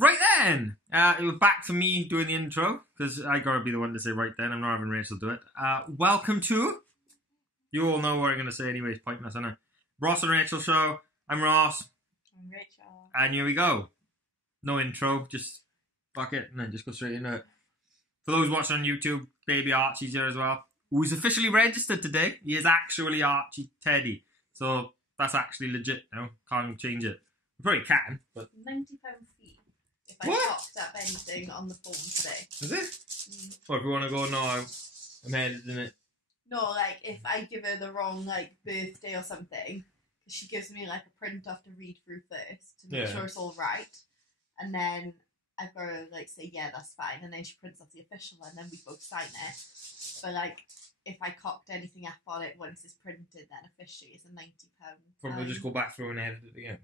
Right then, it was back for me doing the intro, because I gotta be the one to say right then, I'm not having Rachel do it. Welcome to, you all know what I'm gonna say anyway, it's pointless, isn't it? Ross and Rachel show, I'm Ross. I'm Rachel. And here we go. No intro, just fuck it, and then just go straight into it. For those watching on YouTube, baby Archie's here as well, who's officially registered today. He is actually Archie Teddy, so that's actually legit now, can't change it. We probably can, but... £90 fee if I topped up anything on the phone today. Is it? Or if you want to go, no, I'm editing it. No, like, if I give her the wrong, like, birthday or something, she gives me, like, a print off to read through first to make sure it's all right. And then I've got to, like, say, yeah, that's fine. And then she prints off the official and then we both sign it. But, like, if I cocked anything up on it once it's printed, then officially it's a £90. Probably just go back through and edit it again.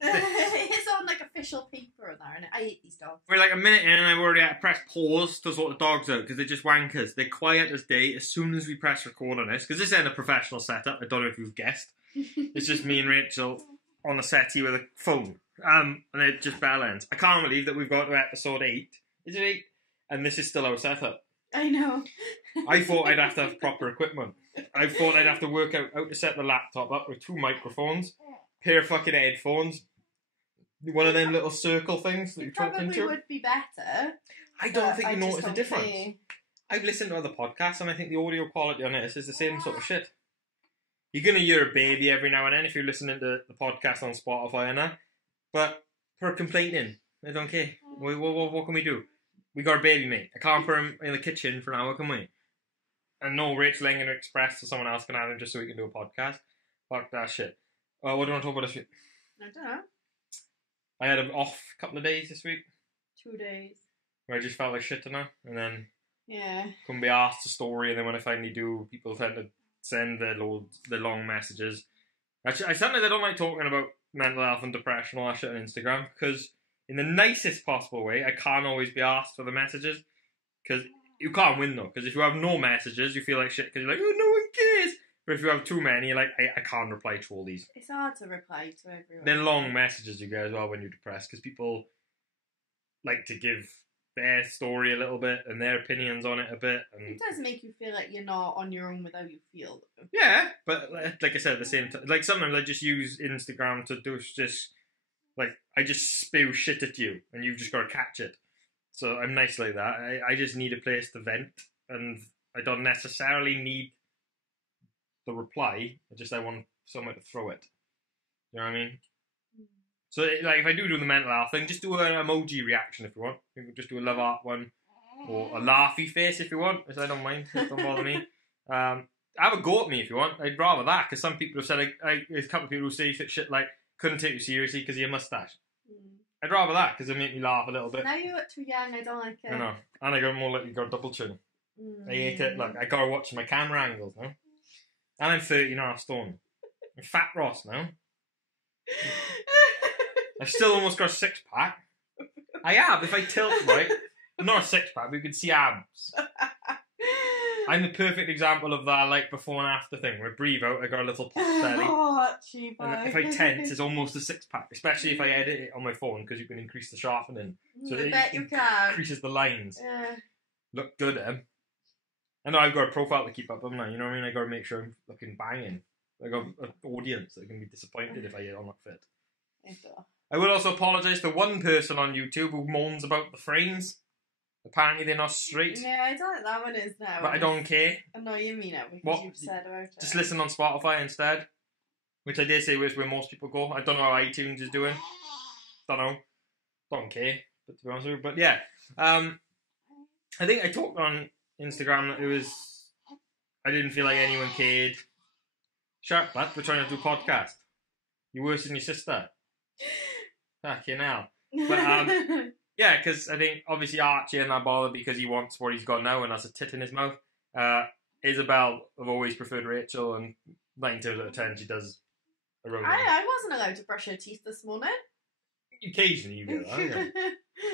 It's on like official paper in there, and I hate these dogs. We're like a minute in and I've already had to press pause to sort the dogs out because they're just wankers. They're quiet as day as soon as we press record on this, because this isn't a professional setup. I don't know if you've guessed. It's just me and Rachel on a settee with a phone. And it just bell ends. I can't believe that we've got to episode 8. Is it 8? And this is still our setup. I know. I thought I'd have to have proper equipment. I thought I'd have to work out how to set the laptop up with 2 microphones, pair of fucking headphones, one of them little circle things that you talk into. Probably would be better. I don't think you notice a difference. I've listened to other podcasts and I think the audio quality on it is the same sort of shit. You're going to hear a baby every now and then if you're listening to the podcast on Spotify and that. But for complaining, I don't care. What can we do? We got a baby, mate. I can't put him in the kitchen for an hour, can we? And no, Rachel ain't going to express to someone else can have him just so we can do a podcast. Fuck that shit. What do you want to talk about this week? I don't know. I had an off couple of days this week. 2 days. Where I just felt like shit now, and then couldn't be asked a story, and then when I finally do, people tend to send the long messages. Actually, sometimes I don't like talking about mental health and depression and all that shit on Instagram, because in the nicest possible way, I can't always be asked for the messages, because you can't win though, because if you have no messages, you feel like shit, because you're like, oh, no one cares. But if you have too many, you're like, I can't reply to all these. It's hard to reply to everyone. Then long messages you get as well when you're depressed, because people like to give their story a little bit and their opinions on it a bit. And it does make you feel like you're not on your own with how you feel, though. Yeah, but like I said, at the same time, like sometimes I just use Instagram to do just, like, I just spew shit at you and you've just got to catch it. So I'm nice like that. I just need a place to vent, and I don't necessarily need the reply. I want somewhere to throw it. You know what I mean? So, like, if I do the mental health thing, just do an emoji reaction if you want. You can just do a love heart one, or a laughy face if you want, because I don't mind. It don't bother me. Have a go at me if you want. I'd rather that, because some people have said, there's a couple of people who say shit like, couldn't take you seriously because of your moustache. I'd rather that, because it make me laugh a little bit. Now you're too young, I don't like it. I know. And I got more likely to go double chin. I hate it. Look, I gotta watch my camera angles now. And I'm 30.5 stone. I'm fat Ross now. I've still almost got a 6-pack. I have, if I tilt right. Not a 6-pack, but you can see abs. I'm the perfect example of that, like, before and after thing. Where I breathe out, I got a little pot belly. Oh, cheap. And if I tense, it's almost a 6-pack. Especially if I edit it on my phone, because you can increase the sharpening. So I bet you can. Increases the lines. Yeah. Look good, I know I've got a profile to keep up, haven't I? You know what I mean? I got to make sure I'm looking banging. I got an audience that can be disappointed if I'm not fit. I will also apologise to one person on YouTube who moans about the frames. Apparently they're not straight. Yeah, I don't know that one is now. But I don't care. I know you mean it because you've said about it. Just listen on Spotify instead. Which I dare say is where most people go. I don't know how iTunes is doing. Don't know. Don't care. But to be honest with you. But yeah. I think I talked on Instagram that I didn't feel like anyone cared. Shut up, bud. We're trying to do a podcast. You're worse than your sister. Fucking hell. But, yeah, because I think, obviously, Archie ain't that bothered because he wants what he's got now and that's a tit in his mouth. Isabel, I've always preferred Rachel, and 9 times out of 10, she does a road. I wasn't allowed to brush her teeth this morning. Occasionally you do that, yeah.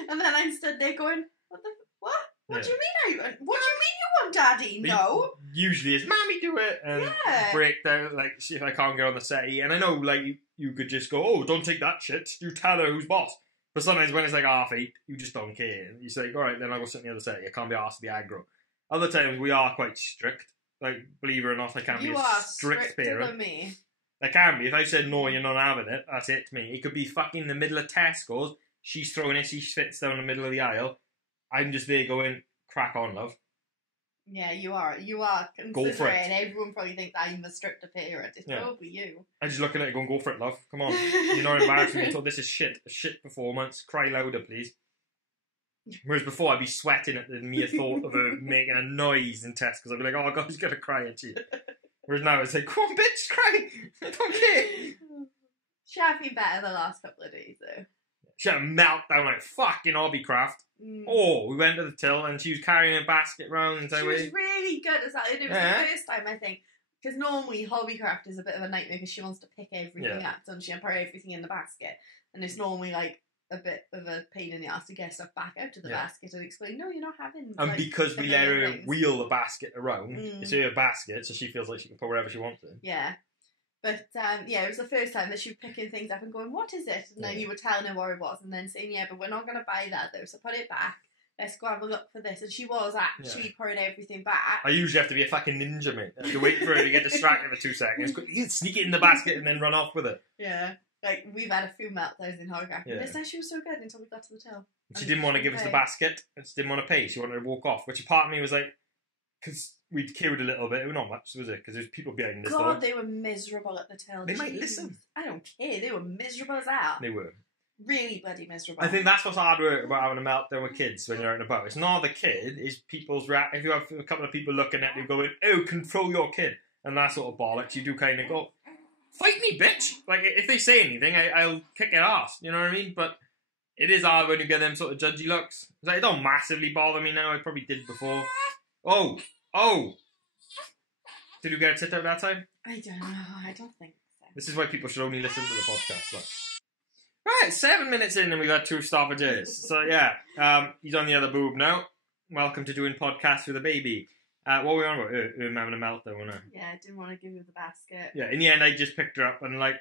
And then I stood there going, what? What do you mean? What do you mean you want Daddy? But No. Usually it's, Mommy, do it, and break down, like, if I can't get on the settee. And I know, like, you could just go, oh, don't take that shit. You tell her who's boss. But sometimes when it's like 8:30, you just don't care. You say, all right, then I'll go sit on the other side. You can't be asked to be aggro. Other times we are quite strict. Like, believe it or not, I can be a strict parent. Than me. I can be. If I said, no, you're not having it, that's it to me. It could be fucking the middle of Tesco's. She's throwing it, she fits down the middle of the aisle. I'm just there going, crack on, love. Yeah, you are. You are considering. Everyone probably thinks I'm a stricter parent. It's probably you. I'm just looking at it going, go for it, love. Come on. You're not embarrassing me until this is shit. A shit performance. Cry louder, please. Whereas before, I'd be sweating at the mere thought of her making a noise in Tesco's. I'd be like, oh, God, he's going to cry at you. Whereas now it's like, come on, bitch, cry. I don't care. She has been better the last couple of days, though. She had a meltdown like fucking Hobbycraft. Oh, we went to the till and she was carrying a basket round. She was really good at that. It was the first time, I think, because normally Hobbycraft is a bit of a nightmare because she wants to pick everything up, doesn't she, and put everything in the basket. And it's normally like a bit of a pain in the ass to get stuff back out of the basket and explain, no, you're not having. And like, because we let her wheel the basket around, it's her basket, so she feels like she can put wherever she wants it. Yeah. But, it was the first time that she was picking things up and going, what is it? And then you were telling her what it was and then saying, yeah, but we're not going to buy that though, so put it back. Let's go have a look for this. And she was actually putting everything back. I usually have to be a fucking ninja, mate. I have to wait for her to get distracted for 2 seconds. You sneak it in the basket and then run off with it. Yeah. Like, we've had a few meltdowns in Hogcraft. Yeah. This time she was so good until we got to the till. She didn't want to give us the basket. She didn't want to pay. She wanted to walk off. Which part of me was like, because we'd queued a little bit. Not much, was it? Because there's people behind us. God, they were miserable at the till. They might listen. I don't care. They were miserable as hell. They were. Really bloody miserable. I think that's what's hard work about having a meltdown with kids when you're out and about. It's not the kid, it's people's reaction. If you have a couple of people looking at you going, oh, control your kid, and that sort of bollocks, you do kind of go, fight me, bitch! Like, if they say anything, I'll kick their ass, you know what I mean? But it is hard when you get them sort of judgy looks. Like, it don't massively bother me now, I probably did before. Oh! Did you get a tit out that time? I don't know, I don't think so. This is why people should only listen to the podcast, like. Right, 7 minutes in and we've had 2 stoppages. So yeah, he's on the other boob now. Welcome to doing podcasts with a baby. What were we on about? I'm having a meltdown, wasn't I? Yeah, I didn't want to give her the basket. Yeah, in the end I just picked her up and like,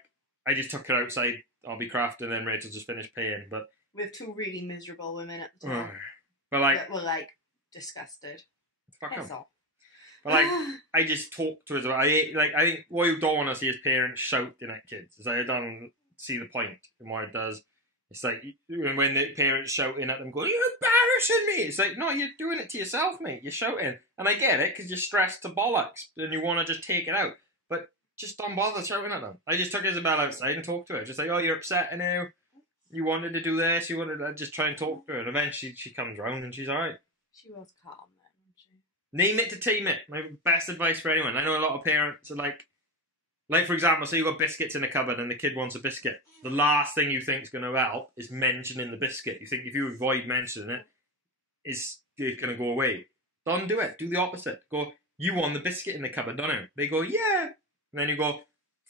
I just took her outside Hobbycraft and then Rachel just finished paying, but... We have 2 really miserable women at the time. But like... We're like, disgusted. Fuck them. But like, I just talked to her. I think what you don't want to see is parents shouting at kids. It's like, I don't see the point in what it does. It's like when the parents shouting at them going, you're embarrassing me. It's like, no, you're doing it to yourself, mate. You're shouting. And I get it because you're stressed to bollocks and you want to just take it out. But just don't bother shouting at them. I just took Isabel outside and talked to her. Just like, oh, you're upset now. You wanted to do this. You wanted to just try and talk to her. And eventually she comes round and she's alright. She was calm then, wasn't she? Name it to tame it. My best advice for anyone. I know a lot of parents are like for example, say you've got biscuits in the cupboard and the kid wants a biscuit. The last thing you think is going to help is mentioning the biscuit. You think if you avoid mentioning it, it's going to go away. Don't do it. Do the opposite. Go, you want the biscuit in the cupboard, don't you? They go, yeah. And then you go,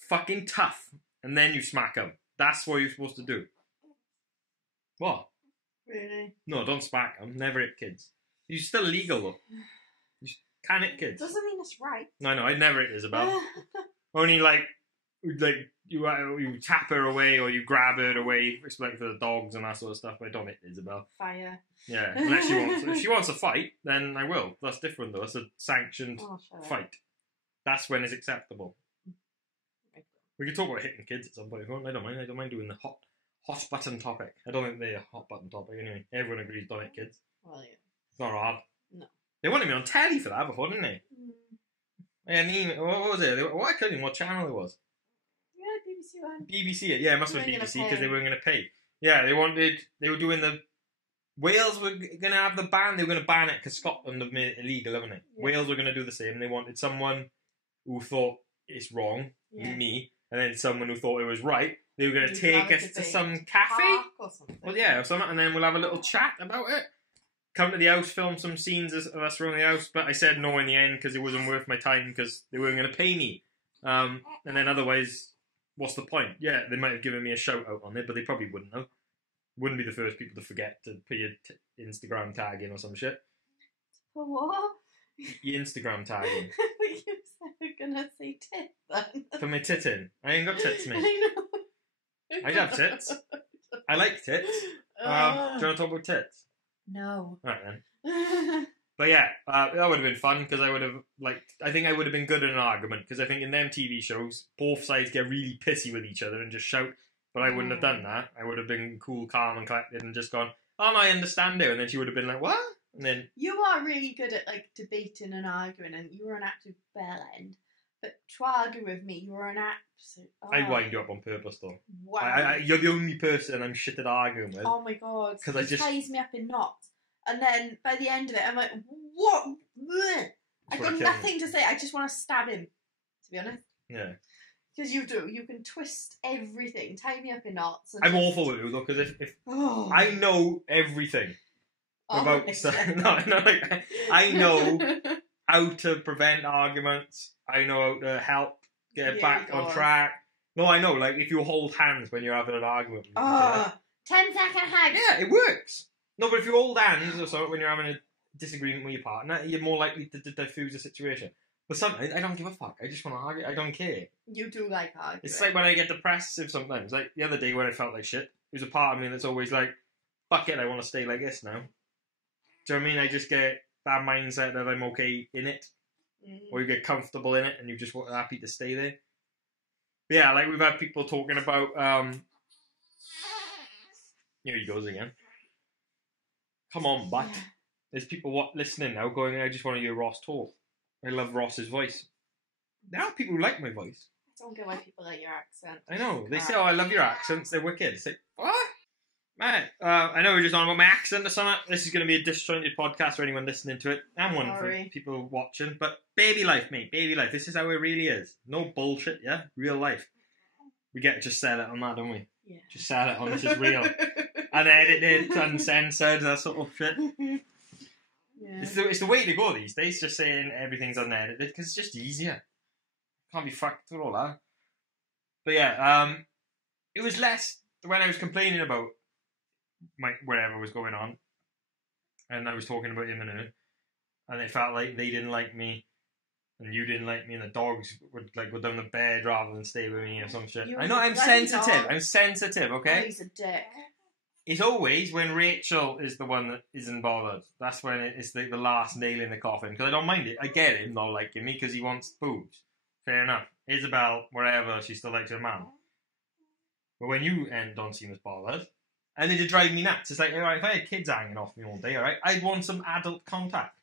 fucking tough. And then you smack them. That's what you're supposed to do. What? Really? No, don't smack them. Never hit kids. You're still illegal, though. You can hit kids. Doesn't mean it's right. No, I'd never hit Isabel. Only like you tap her away or you grab her away, it's like for the dogs and that sort of stuff. But I don't hit Isabel. Fire. Yeah, unless she wants. If she wants a fight, then I will. That's different though. That's a sanctioned fight. That's when it's acceptable. We could talk about hitting kids at some point if you want. I don't mind. I don't mind doing the hot button topic. I don't think they're a hot button topic anyway. Everyone agrees don't hit kids. Well, yeah. It's not hard. No. They wanted me on telly for that before, didn't they? Yeah, what was it? I couldn't even what channel it was. Yeah, BBC One. BBC, yeah, it must have been BBC because they weren't going to pay. Yeah, they were doing the... Wales were going to have the ban, they were going to ban it because Scotland have made it illegal, haven't they? Yeah. Wales were going to do the same. They wanted someone who thought it's wrong, me, and then someone who thought it was right. They were going to take us to some cafe. Or something. Well, yeah, or something, and then we'll have a little chat about it. Come to the house, film some scenes of us around the house, but I said no in the end because it wasn't worth my time because they weren't going to pay me. And then otherwise, what's the point? Yeah, they might have given me a shout out on it, but they probably wouldn't have. Wouldn't be the first people to forget to put your Instagram tag in or some shit. For what? Your Instagram tag in. You said we're going to say tit then. For my tit in? I ain't got tits, mate. I know. I have tits. I like tits. Do you want to talk about tits? No. Alright then. But yeah, that would have been fun because I would have I think I would have been good in an argument because I think in them TV shows both sides get really pissy with each other and just shout. But I wouldn't have done that. I would have been cool, calm, and collected and just gone, "Oh, no, I understand it." And then she would have been like, "What?" And then you are really good at debating and arguing, and you were an absolute bell end. But to argue with me, you were an absolute. Oh. I wind you up on purpose, though. Wow. You're the only person I'm shit at arguing with. Oh my god! Because it ties me up in knots, and then by the end of it, I'm like, "What?" I got nothing to say. I just want to stab him. To be honest. Yeah. Because you do. You can twist everything, tie me up in knots. And I'm awful with you, though, because if I know everything about... I know how to prevent arguments. I know how to help get back on track. No, I know, if you hold hands when you're having an argument. 10-second hug. Yeah, it works. No, but if you hold hands or so when you're having a disagreement with your partner, you're more likely to diffuse the situation. But sometimes I don't give a fuck. I just want to argue. I don't care. You do like arguing. It's like when I get depressive sometimes. Like the other day when I felt like shit, there's a part of me that's always like, fuck it, I want to stay like this now. Do you know what I mean? I just get that mindset that I'm okay in it. Or you get comfortable in it and you just want happy to stay there. But yeah, we've had people talking about here he goes again. Come on, but there's people listening now going, I just want to hear Ross talk. I love Ross's voice. There are people who like my voice. I don't get why people like your accent. I know. They say, "Oh, I love your accents. They're wicked." It's like, what? Man, I know we're just on about my accent or something. This is going to be a disjointed podcast for anyone listening to it. And one for people watching. But baby life, mate. Baby life. This is how it really is. No bullshit, yeah? Real life. We get to just sell it on that, don't we? Yeah. Just sell it on this is real. Unedited, uncensored, that sort of shit. Yeah. It's the way to go these days, just saying everything's unedited, because it's just easier. Can't be fucked with all that. But yeah, it was less when I was complaining about whatever was going on, and I was talking about him and her, and they felt like they didn't like me, and you didn't like me, and the dogs would go down the bed rather than stay with me or some shit. I know I'm sensitive. I'm sensitive, okay? Oh, he's a dick. It's always when Rachel is the one that isn't bothered. That's when it's the last nail in the coffin. Because I don't mind it. I get him not liking me because he wants boobs. Fair enough. Isabel, wherever, she still likes her man. But when you don't seem as bothered, and it drive me nuts. It's like, alright, if I had kids hanging off me all day, alright, I'd want some adult contact.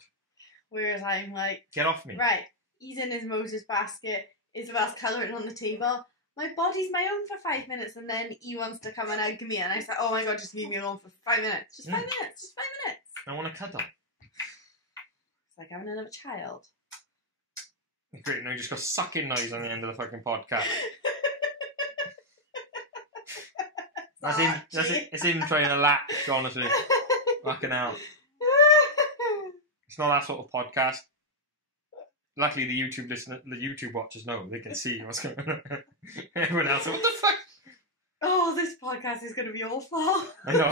Whereas I'm like... Get off me. Right, he's in his Moses basket, Isabel's colouring on the table... My body's my own for 5 minutes, and then he wants to come and hug me, and I say, "Oh my god, just leave me alone for 5 minutes. Just 5 minutes. Just 5 minutes." I want to cuddle. It's like having another child. Great, now you just got sucking noise on the end of the fucking podcast. That's him trying to latch, honestly. Fucking hell. It's not that sort of podcast. Luckily, the YouTube watchers know. They can see what's going on. Everyone else, what the fuck? Oh, this podcast is going to be awful. I know.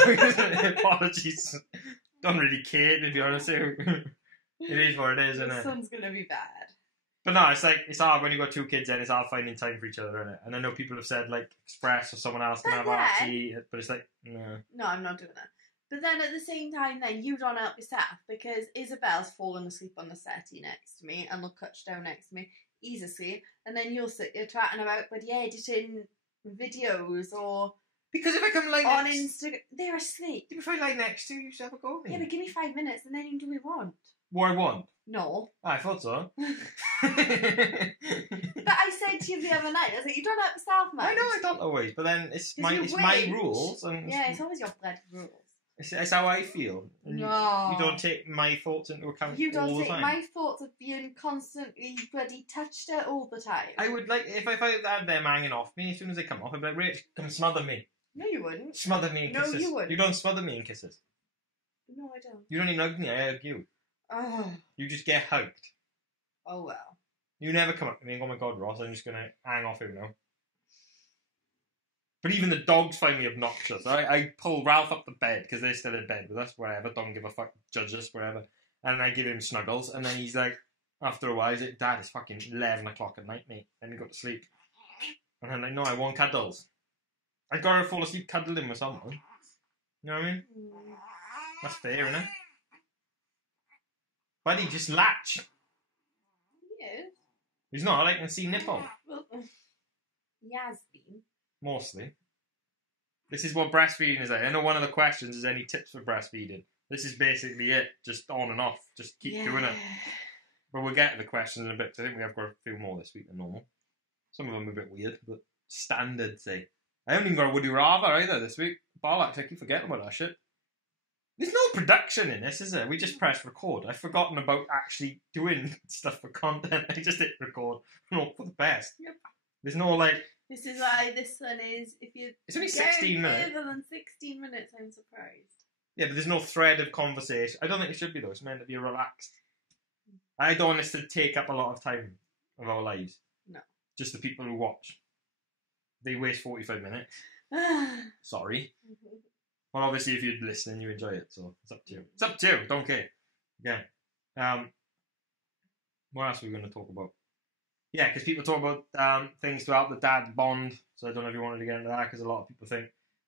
Apologies. Don't really care, to be honest. It is what it is, isn't it? This one's going to be bad. But no, it's hard when you've got two kids and it's hard finding time for each other, isn't it? And I know people have said, Express or someone else can have Archie, but it's like, no. No, I'm not doing that. But then at the same time, then you don't help yourself because Isabel's fallen asleep on the settee next to me and will couch down next to me. He's asleep, and then you'll sit there chatting about editing videos or because if I come on Instagram, they're asleep. If I lie next to you, you should have a go at me. Yeah, but give me 5 minutes and then you can do what you want. What I want? No. I thought so. But I said to you the other night, I was like, you don't help yourself, man. I know I don't always, but then it's my rules. And yeah, it's always your bloody rules. It's how I feel. And no. You don't take my thoughts into account you don't all the take time. My thoughts of being constantly bloody touched it all the time. I would if I had them hanging off me, as soon as they come off, I'd be like, Rach, come smother me. No, you wouldn't. Smother me in kisses. No, you wouldn't. You don't smother me in kisses. No, I don't. You don't even hug me, I hug you. Oh. You just get hugged. Oh, well. You never come up to me and go, oh my god, Ross, I'm just going to hang off you now. But even the dogs find me obnoxious. I pull Ralph up the bed because they're still in bed with us, whatever. Don't give a fuck, judge us, whatever. And I give him snuggles, and then he's like, after a while, he's like, Dad, it's fucking 11 o'clock at night, mate. Let me go to sleep. And I'm like, no, I want cuddles. I'd gotta fall asleep cuddling with someone. You know what I mean? That's fair, isn't it? Buddy, just latch. He is. He's not, I can see nipple. Well, he has been. Mostly. This is what breastfeeding is like. I know one of the questions is any tips for breastfeeding. This is basically it. Just on and off. Just keep doing it. But we'll get to the questions in a bit. I think we have got a few more this week than normal. Some of them are a bit weird, but standard, say. I haven't even got a Would You Rather either this week. Bollocks, I keep forgetting about that shit. There's no production in this, is there? We just press record. I've forgotten about actually doing stuff for content. I just hit record and hope for the best. Yep. There's no, like... This is why this one is, if you it's only 16 minutes. further than 16 minutes, I'm surprised. Yeah, but there's no thread of conversation. I don't think it should be, though. It's meant to be relaxed. I don't want this to take up a lot of time of our lives. No. Just the people who watch. They waste 45 minutes. Sorry. Well, obviously, if you're listening, you enjoy it, so it's up to you. It's up to you. Don't care. Yeah. What else are we going to talk about? Yeah, because people talk about things to help the dad bond. So I don't know if you wanted to get into that, because a lot of people think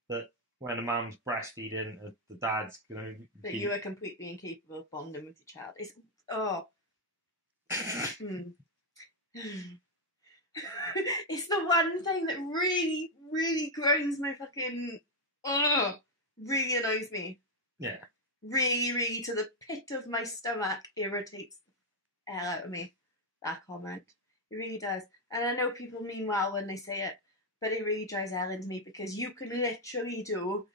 that when a mum's breastfeeding, the dad's going to That you are completely incapable of bonding with your child. It's... Oh. It's the one thing that really, really grinds my fucking... really annoys me. Yeah. Really, really, to the pit of my stomach, irritates the hell out of me. That comment. It really does. And I know people mean well when they say it, but it really drives hell into me, because you can literally do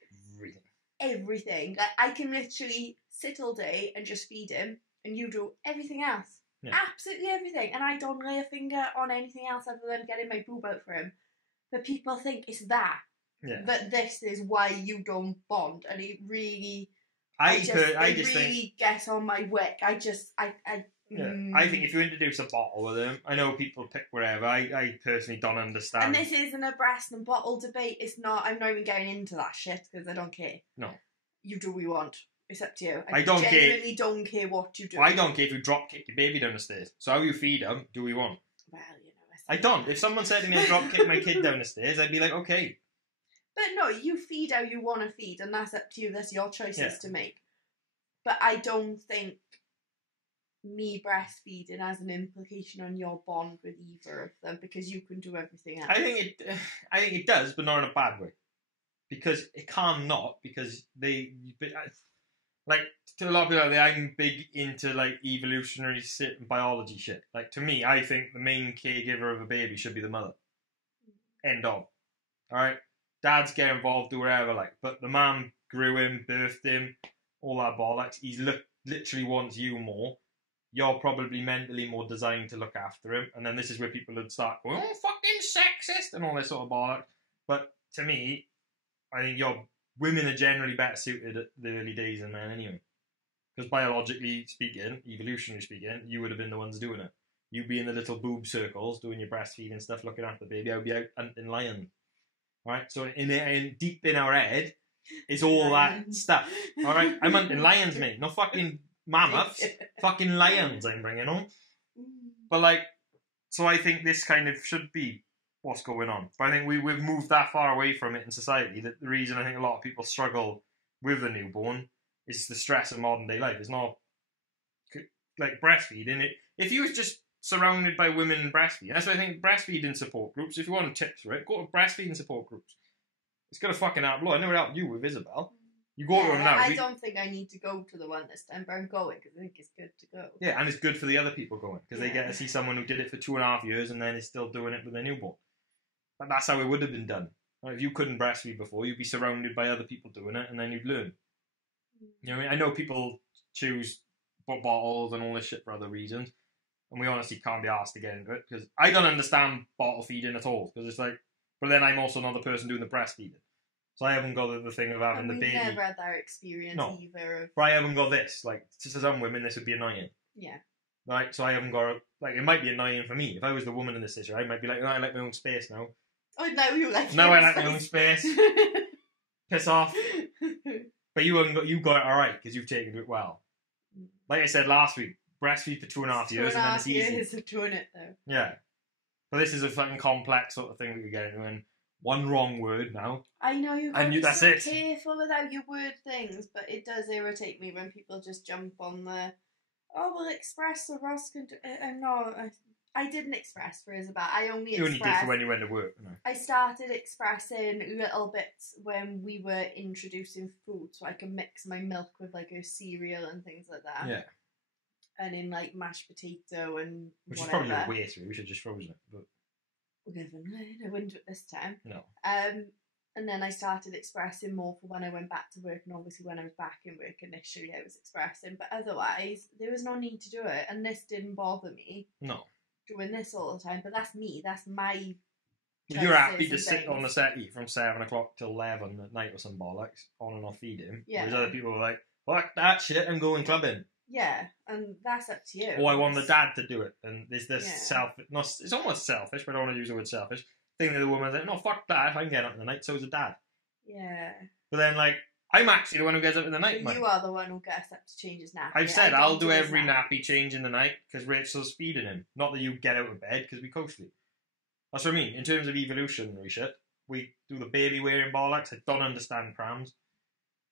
everything. Like, I can literally sit all day and just feed him, and you do everything else. Yeah. Absolutely everything. And I don't lay a finger on anything else other than getting my boob out for him. But people think it's that. Yeah. That this is why you don't bond. And it really... I just really gets on my wick. I think if you introduce a bottle with him, I know people pick whatever. I personally don't understand. And this isn't a breast and bottle debate. It's not. I'm not even getting into that shit, because I don't care. No. You do what you want. It's up to you. I genuinely don't care what you do. I don't care if you drop kick your baby down the stairs. So how you feed him, do what you want. Well, you know. I don't. If someone said to me I drop kick my kid down the stairs, I'd be like, okay. But no, you feed how you want to feed, and that's up to you. That's your choices to make. But I don't think me breastfeeding has an implication on your bond with either of them, because you can do everything else. I think it does, but not in a bad way. Because it can not, because like, to a lot of people, I'm big into, like, evolutionary shit and biology shit. Like, to me, I think the main caregiver of a baby should be the mother. End of. Alright? Dads get involved, do whatever, like, but the mum grew him, birthed him, all that bollocks. He's literally wants you more. You're probably mentally more designed to look after him. And then this is where people would start going, oh, fucking sexist, and all this sort of bollocks. But to me, I think women are generally better suited at the early days than men anyway. Because biologically speaking, evolutionary speaking, you would have been the ones doing it. You'd be in the little boob circles, doing your breastfeeding stuff, looking after the baby. I would be out hunting lions. Right? So in deep in our head, it's all that stuff. Alright? I'm hunting lions, mate. Not fucking mammoths. Fucking lions I'm bringing home. But, like, so I think this kind of should be what's going on. But I think we've moved that far away from it in society that the reason I think a lot of people struggle with a newborn is the stress of modern day life. It's not like breastfeeding. If you was just surrounded by women breastfeeding, that's why I think breastfeeding support groups, if you want tips for it, go to breastfeeding support groups. It's gonna fucking help. I know it helped you with Isabel. You go to them now. I don't think I need to go to the one this time, but I'm going because I think it's good to go. Yeah, and it's good for the other people going because they get to see someone who did it for 2.5 years and then is still doing it with their newborn. But that's how it would have been done. If you couldn't breastfeed before, you'd be surrounded by other people doing it, and then you'd learn. You know what I mean? I know people choose bottles and all this shit for other reasons, and we honestly can't be asked to get into it because I don't understand bottle feeding at all. Because it's like, but then I'm also not the person doing the breastfeeding. So I haven't got the thing of having the baby. We've never had that experience either. But I haven't got this. Like, to some women, this would be annoying. Yeah. Right? So I haven't got... Like, it might be annoying for me. If I was the woman in this situation, I might be like, oh, I like my own space now. Oh, no, you like your own space. I like my own space. Piss off. But you got it alright, because you've taken it well. Like I said last week, breastfeed for 2.5 years, and then it's easy. 2.5 years of doing it, though. Yeah. But this is a fucking complex sort of thing that we get into, and one wrong word now. I know you've got And to be that's so it. careful with how you word things, but it does irritate me when people just jump on the, oh, well, express so Ross can do it. No, I didn't express for Isabel. I only You expressed. only did for when you went to work. No. I started expressing little bits when we were introducing food, so I could mix my milk with like a cereal and things like that. Yeah. And in like mashed potato and Which whatever. is probably the way through. We should just frozen it. But I wouldn't do it this time. no. And then I started expressing more for when I went back to work, and obviously when I was back in work initially I was expressing, but otherwise there was no need to do it, and this didn't bother me. No. Doing this all the time, but that's me. That's my. You're happy to sit on the settee from 7 o'clock till 11 at night or some bollocks, on and off feeding. Yeah. Whereas other people are like, fuck that shit, I'm going clubbing. Yeah, and that's up to you. Or I want the dad to do it. And there's this Yeah. it's almost selfish, but I don't want to use the word selfish. Thing that the woman's like, no, fuck that, I can get up in the night, so is the dad. Yeah. But then, like, I'm actually the one who gets up in the night, But man. you are the one who gets up to change his nappy. I've said I I'll don't do his every nappy change in the night because Rachel's feeding him. Not that you get out of bed because we co-sleep. That's what I mean. In terms of evolutionary shit, we do the baby wearing bollocks. I don't understand prams.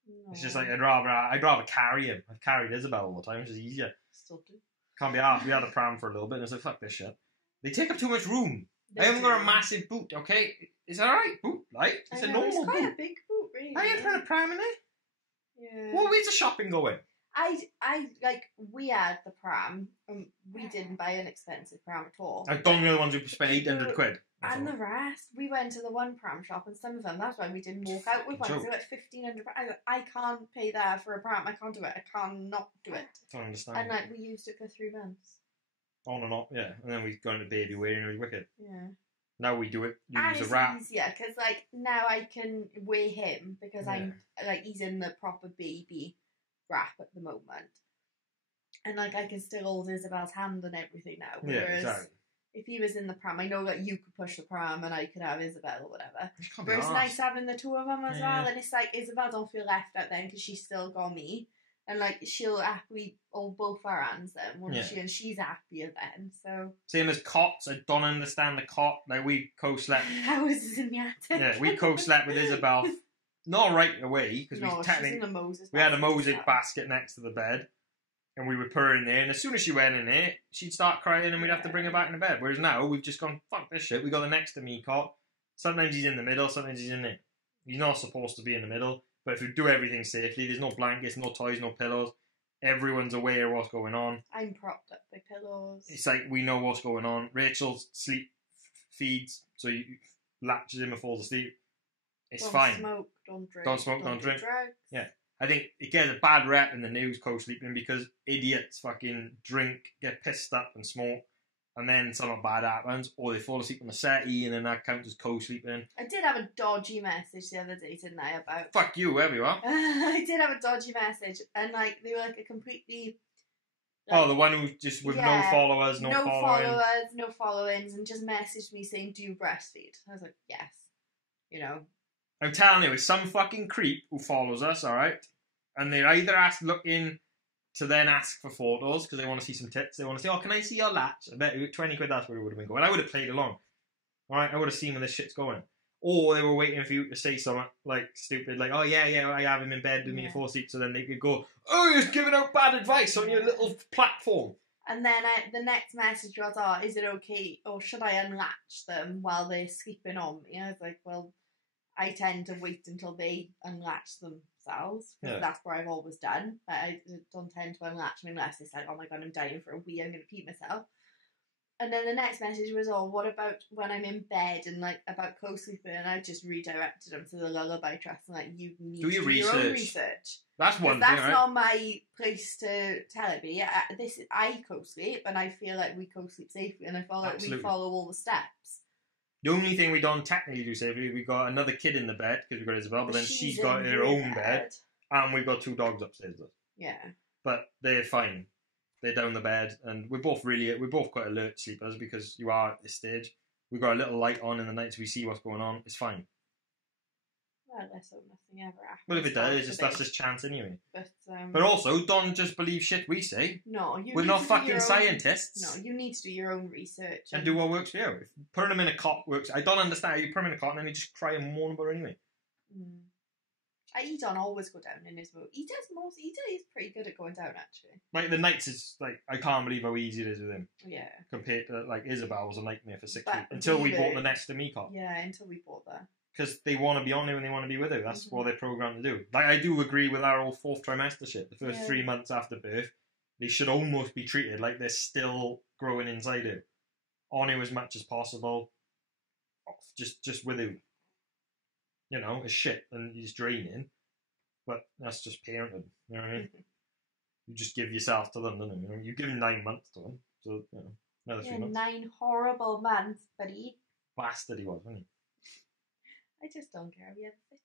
No. It's just like I'd rather carry him. I've carried Isabel all the time, which is easier. Still do. Can't be asked. We had a pram for a little bit and it's like, fuck this shit. They take up too much room. They I haven't got a do. massive boot, okay? It's alright boot, like. It's I a know, normal it's quite boot. a big boot, really. I ain't put a pram in there. Yeah. What way's the shopping going? I like, we had the pram, and we didn't buy an expensive pram at all. I don't know the ones who spent 800 quid. And the rest, we went to the one pram shop, and some of them, that's why we didn't walk out with one. Joke. So like 1,500. I can't pay that for a pram. I can't do it. I cannot do it. Don't understand. And like, we used it for 3 months. On and off, yeah. And then we go into baby wearing and it was wicked. Yeah. Now we do it. You And use it's a wrap. easier because like now I can weigh him because Yeah. I'm like, he's in the proper baby wrap at the moment, and like I can still hold Isabel's hand and everything now. Yeah, Whereas exactly. if he was in the pram, I know that you could push the pram and I could have Isabel or whatever. Can't But be it's arsed. nice having the two of them as Yeah. well, and it's like Isabel don't feel left out then because she's still got me, and like she'll happily hold both our hands then, won't Yeah. she? And she's happier then. So Same as cots. I don't understand the cot. Like we co-slept. how is it in the attic? Yeah, we co-slept with Isabel. Not right away because No, we she's technically in the Moses. we had a basket Moses now. basket next to the bed, and we would put her in there. And as soon as she went in there, she'd start crying, and we'd have to bring her back in the bed. Whereas now we've just gone, fuck this shit. We got the next to me cot. Sometimes he's in the middle, sometimes he's in there. He's not supposed to be in the middle, but if you do everything safely, there's no blankets, no toys, no pillows. Everyone's aware of what's going on. I'm propped up by pillows. It's like we know what's going on. Rachel's sleep feeds, so you latches him and falls asleep. It's Don't fine. Smoke, don't drink. Don't smoke, don't do drink. drugs. Yeah. I think it gets a bad rep in the news co-sleeping because idiots fucking drink, get pissed up and smoke, and then something bad happens, or they fall asleep on the settee and then that counts as co-sleeping. I did have a dodgy message the other day, didn't I? About Fuck you, wherever you are. I did have a dodgy message, and like they were like a completely. Oh, the one who just with no followers, no following. followers, no followings, and just messaged me saying, "Do you breastfeed?" I was like, "Yes." You know. I'm telling you, it's some fucking creep who follows us, alright? And they're either looking to then ask for photos because they want to see some tits. They want to say, oh, can I see your latch? I bet 20 quid, that's where it would have been going. I would have played along. Alright, I would have seen where this shit's going. Or they were waiting for you to say something like stupid, like, oh yeah, I have him in bed with me at 4 seats, so then they could go, oh, you're giving out bad advice on your little platform. And then the next message was, oh, is it okay, or should I unlatch them while they're sleeping on me? I was like, well, I tend to wait until they unlatch themselves, because that's what I've always done. I don't tend to unlatch them unless it's like, oh my god, I'm dying for a wee, I'm going to pee myself. And then the next message was, oh, what about when I'm in bed and like about co-sleeping? And I just redirected them to the Lullaby Trust and like, you need do to your do your own research. research. That's one thing, That's right? not my place to tell it. But I co-sleep and I feel like we co-sleep safely and I feel like we follow all the steps. The only thing we don't technically do safely, we got another kid in the bed because we've got Isabel, but then she's got her own bed, and we've got 2 dogs upstairs. Yeah, but they're fine. They're down the bed, and we're both quite alert sleepers because you are at this stage. We've got a little light on in the night so we see what's going on. It's fine. Well, let's hope nothing ever happens. Well, if it does, that's just chance anyway. But But also, don't just believe shit we say. No, we're not fucking scientists. No, you need to do your own research and do what works for you. If putting them in a cot works, I don't understand how you put them in a cot and then you just cry and moan about it anyway. He don't always go down in his mood. He's pretty good at going down, actually. Like, the nights is, like, I can't believe how easy it is with him. Yeah. Compared to, like, Isabel was a nightmare for 6 weeks. Until we bought the next to me cot. Yeah, until we bought that. Because they want to be on there and they want to be with her. That's what they're programmed to do. Like, I do agree with our old 4th trimester shit. The first 3 months after birth, they should almost be treated like they're still growing inside her. On her as much as possible. Just with her. You know, it's shit and he's draining. But that's just parenting. You know what I mean? You just give yourself to them, don't you? You give him 9 months to them. So, you know, another 3 months. 9 horrible months, buddy. Bastard he was, wasn't he? I just don't care. We have 50.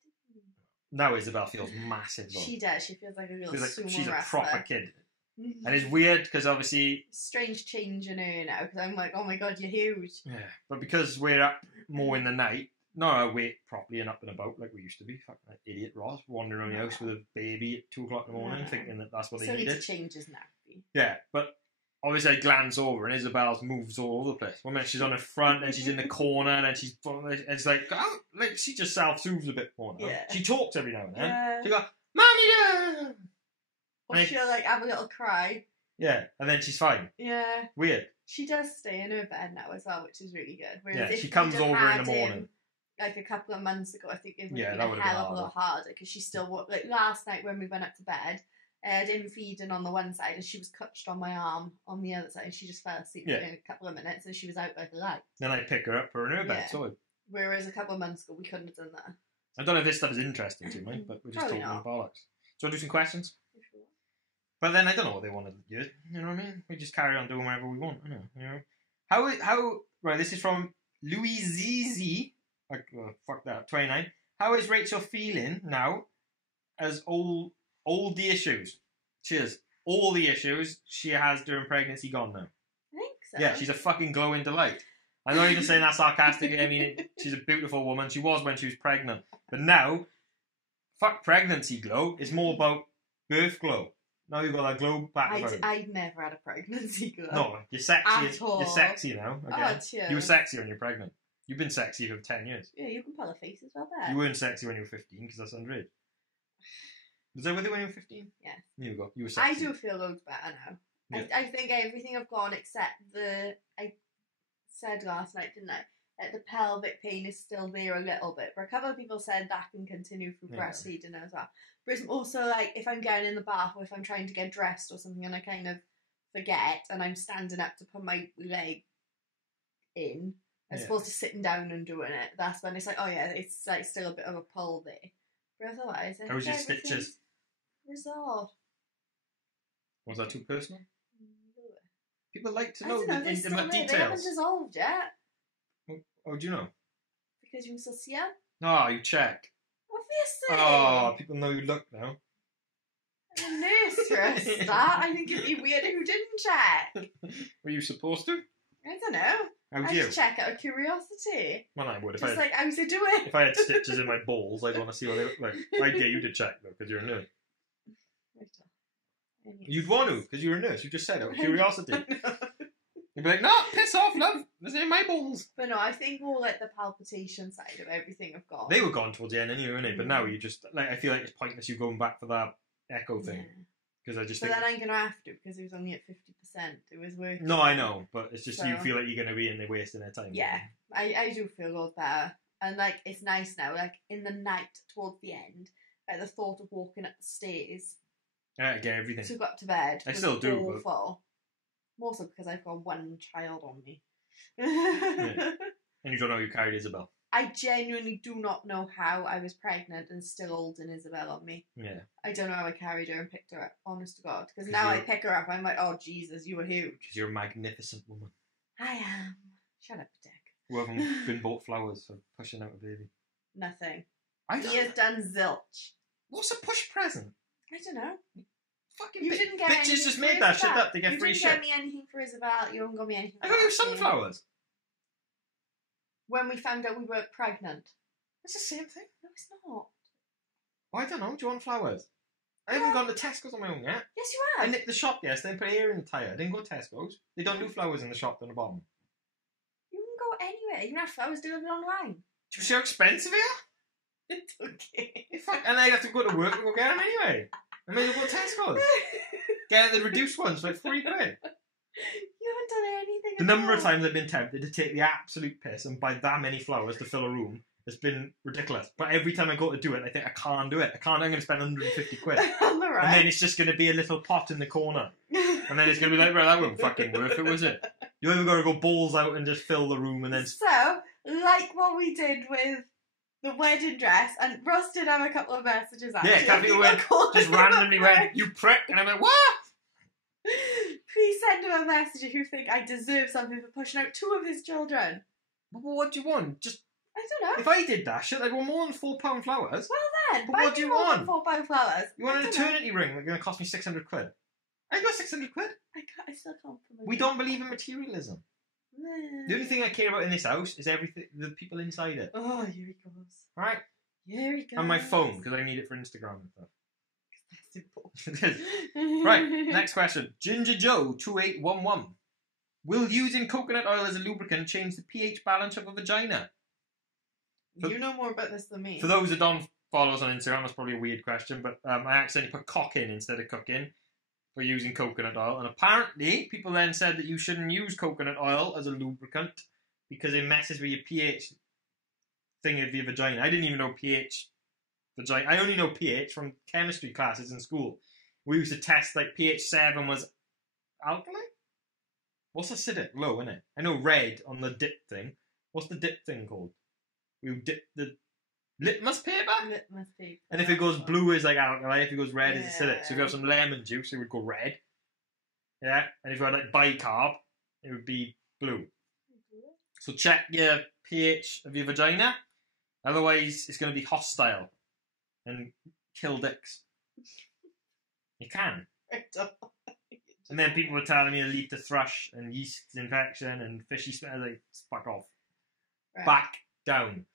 Now Isabel feels massive, though. She does. She feels like a real sumo she's wrestler. A proper kid. And it's weird because obviously... Strange change in her now because I'm like, oh my god, you're huge. Yeah, but because we're up more in the night, not our weight properly and up and about like we used to be. Fucking that idiot Ross wandering around the house with a baby at 2 o'clock in the morning thinking that that's what they needed. So he changes nappy. Yeah, but obviously I glance over and Isabel's moves all over the place. One minute she's on the front and she's in the corner and then she's... It's like, like she just self-soothes a bit more now. Yeah. She talks every now and then. Yeah. She goes, Mommy! Or she'll like have a little cry. Yeah, and then she's fine. Yeah. Weird. She does stay in her bed now as well, which is really good. Whereas she comes over in the morning. Like a couple of months ago, I think it would have been a hell of a lot harder because she still like last night when we went up to bed, I didn't feed in on the one side and she was clutched on my arm on the other side and she just fell asleep in a couple of minutes and she was out by the light. Then I pick her up, put her in her bed. So. Whereas a couple of months ago we couldn't have done that. I don't know if this stuff is interesting to me, but we're just talking bollocks. So I'll do some questions. Sure. But then I don't know what they want to do. You know what I mean? We just carry on doing whatever we want. I know. You know how right? This is from Louis ZZ. Like, fuck that. 29. How is Rachel feeling now? As all the issues. Cheers. All the issues she has during pregnancy gone now. I think so. Yeah, she's a fucking glowing delight. I'm not even saying that sarcastically. I mean, she's a beautiful woman. She was when she was pregnant. But now, fuck pregnancy glow. It's more about birth glow. Now you've got that glow back. I'd never had a pregnancy glow. No, you're sexy. You're sexy now. Okay? Oh, cheers. You were sexy when you're pregnant. You've been sexy for 10 years. Yeah, you can pull a face as well there. You weren't sexy when you were 15 because that's underage. Was that with you when you were 15? Yeah. There you go. You were sexy. I do feel loads better now. Yeah. I think everything I've gone except I said last night, didn't I? That the pelvic pain is still there a little bit. But a couple of people said that can continue through breastfeeding as well. But it's also like if I'm getting in the bath or if I'm trying to get dressed or something and I kind of forget and I'm standing up to put my leg in as opposed to sitting down and doing it, that's when it's like, oh yeah, it's like still a bit of a pull there. But otherwise, how was your stitches? Resolved. Was that too personal? People like to know the intimate details. They haven't dissolved yet. Oh, do you know? Because you still see them? Oh, you check. Obviously. Oh, people know you look now. I'm a nurse for a start. I think it'd be weird if you didn't check. Were you supposed to? I don't know. How'd you? I'd check out of curiosity. Well, I would. Just like, how's it doing? If I had stitches in my balls, I'd want to see what they look like. I'd get you to check, though, because you're a nurse. You'd want to, because you're a nurse. You just said out of curiosity. You'd be like, no, piss off, love. This ain't my balls. But no, I think more like the palpitation side of everything have gone. They were gone towards the end anyway, weren't they? But now you just, like, I feel like it's pointless you going back for that echo thing. Because I just But then I'm going to have to, because it was only at 50%. It was working. No, I know, but it's just you feel like you're going to be in there wasting their time. Yeah, I do feel a lot better. And, like, it's nice now, like, in the night towards the end, like, the thought of walking up the stairs. I get everything. To go up to bed. I still do. Awful. More so because I've got one child on me. Yeah. And you don't know you carried Isabel. I genuinely do not know how I was pregnant and still holding Isabel on me. Yeah. I don't know how I carried her and picked her up, honest to God. Because now I pick her up, I'm like, oh, Jesus, you were huge. Because you're a magnificent woman. I am. Shut up, Dick. Who haven't been bought flowers for pushing out a baby? Nothing. He has done zilch. What's a push present? I don't know. Fucking didn't get bitches just made that shit up to get free shit. You didn't get me anything for Isabel. You haven't got me anything. I got you sunflowers. When we found out we were pregnant. It's the same thing. No, it's not. I don't know. Do you want flowers? I haven't gone to Tesco's on my own yet. Yes, you have. I nicked the shop yesterday and put air in the tyre. I didn't go to Tesco's. They don't do flowers in the shop down the bottom. You can go anywhere. You can have flowers delivered online. Do you see how expensive they are? It's okay. And I have to go to work and go get them anyway. I may as well go to Tesco's. Get the reduced ones for like £3. You haven't done anything. The number of times I've been tempted to take the absolute piss and buy that many flowers to fill a room has been ridiculous. But every time I go to do it, I think I can't do it. I'm going to spend 150 quid. On the right. And then it's just going to be a little pot in the corner. And then it's going to be like, well, that wasn't fucking worth it, was it? You either got to go balls out and just fill the room and then... So, like what we did with the wedding dress, and Ross did have a couple of messages actually. Yeah, Kathy just randomly went, you prick, and I went, what? Please send him a message if you think I deserve something for pushing out 2 of his children. But what do you want? Just... I don't know. If I did that shit, I'd want more than £4 flowers. Well then, but buy what do you me more want? than £4 flowers. You want an eternity ring that's going to cost me 600 quid? I got 600 quid. I still can't. We don't believe in materialism. The only thing I care about in this house is everything, the people inside it. Oh, here he goes. Right? Here he goes. And my phone, because I need it for Instagram and stuff. That's important. Right, next question. Ginger Joe 2811. Will using coconut oil as a lubricant change the pH balance of a vagina? You know more about this than me. For those that don't follow us on Instagram, that's probably a weird question, but I accidentally put cock in instead of cooking for using coconut oil. And apparently, people then said that you shouldn't use coconut oil as a lubricant because it messes with your pH thing of your vagina. I didn't even know pH vagina. I only know pH from chemistry classes in school. We used to test like pH 7 was alkaline? What's acidic? Low, isn't it? I know red on the dip thing. What's the dip thing called? We would dip the litmus paper? Litmus paper. And if it goes blue, it's like alkaline. If it goes red, it's acidic. So if you have some lemon juice, it would go red. Yeah? And if you had like bicarb, it would be blue. So check your pH of your vagina. Otherwise, it's going to be hostile and kill dicks. You can. And then people were telling me to lead to thrush and yeast infection and fishy smell. Like, fuck off. Right. Back down.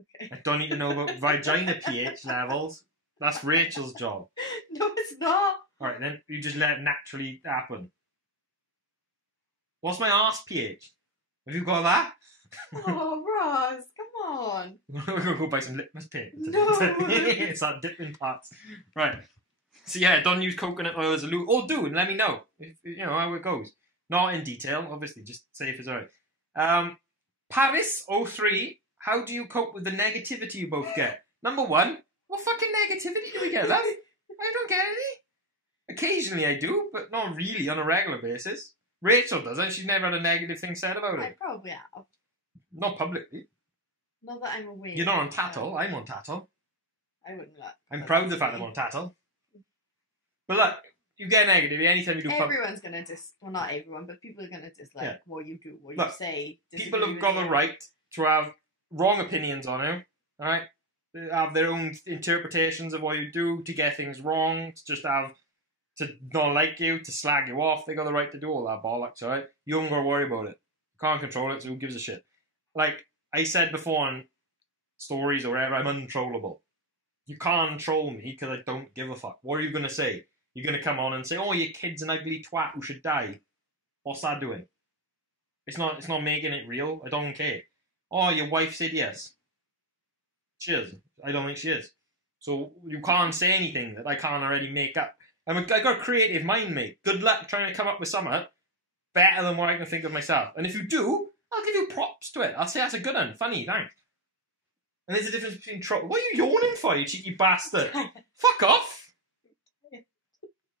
Okay. I don't need to know about vagina pH levels. That's Rachel's job. No, it's not. Alright, then you just let it naturally happen. What's my arse pH? Have you got that? Oh, Ross, come on. We're going to go buy some litmus paper. No. It's that dipping parts. Right. So yeah, don't use coconut oil as a lube. Or do, and let me know. If, you know how it goes. Not in detail, obviously. Just say if it's alright. Paris03, how do you cope with the negativity you both get? Number 1, what fucking negativity do we get? I don't get any. Occasionally I do, but not really on a regular basis. Rachel doesn't. She's never had a negative thing said about it. I probably have. Not publicly. Not that I'm aware. You're not on Tattle. I'm on Tattle. I wouldn't look. I'm proud of the fact I'm on Tattle. But look, you get negative anytime you do everyone's going to well, not everyone, but people are going to dislike what you do, what you say. People have got the right to have wrong opinions on you, alright? They have their own interpretations of what you do, to get things wrong, to not like you, to slag you off. They got the right to do all that bollocks, alright? You don't got to worry about it. You can't control it, so who gives a shit? Like I said before on stories or whatever, I'm untrollable. You can't troll me because I don't give a fuck. What are you going to say? You're going to come on and say, oh, your kid's an ugly twat who should die. What's that doing? It's not making it real. I don't care. Oh, your wife's hideous. She is. I don't think she is. So you can't say anything that I can't already make up. I got a creative mind, mate. Good luck trying to come up with something better than what I can think of myself. And if you do, I'll give you props to it. I'll say that's a good one. Funny, thanks. And there's a difference between what are you yawning for, you cheeky bastard? Fuck off.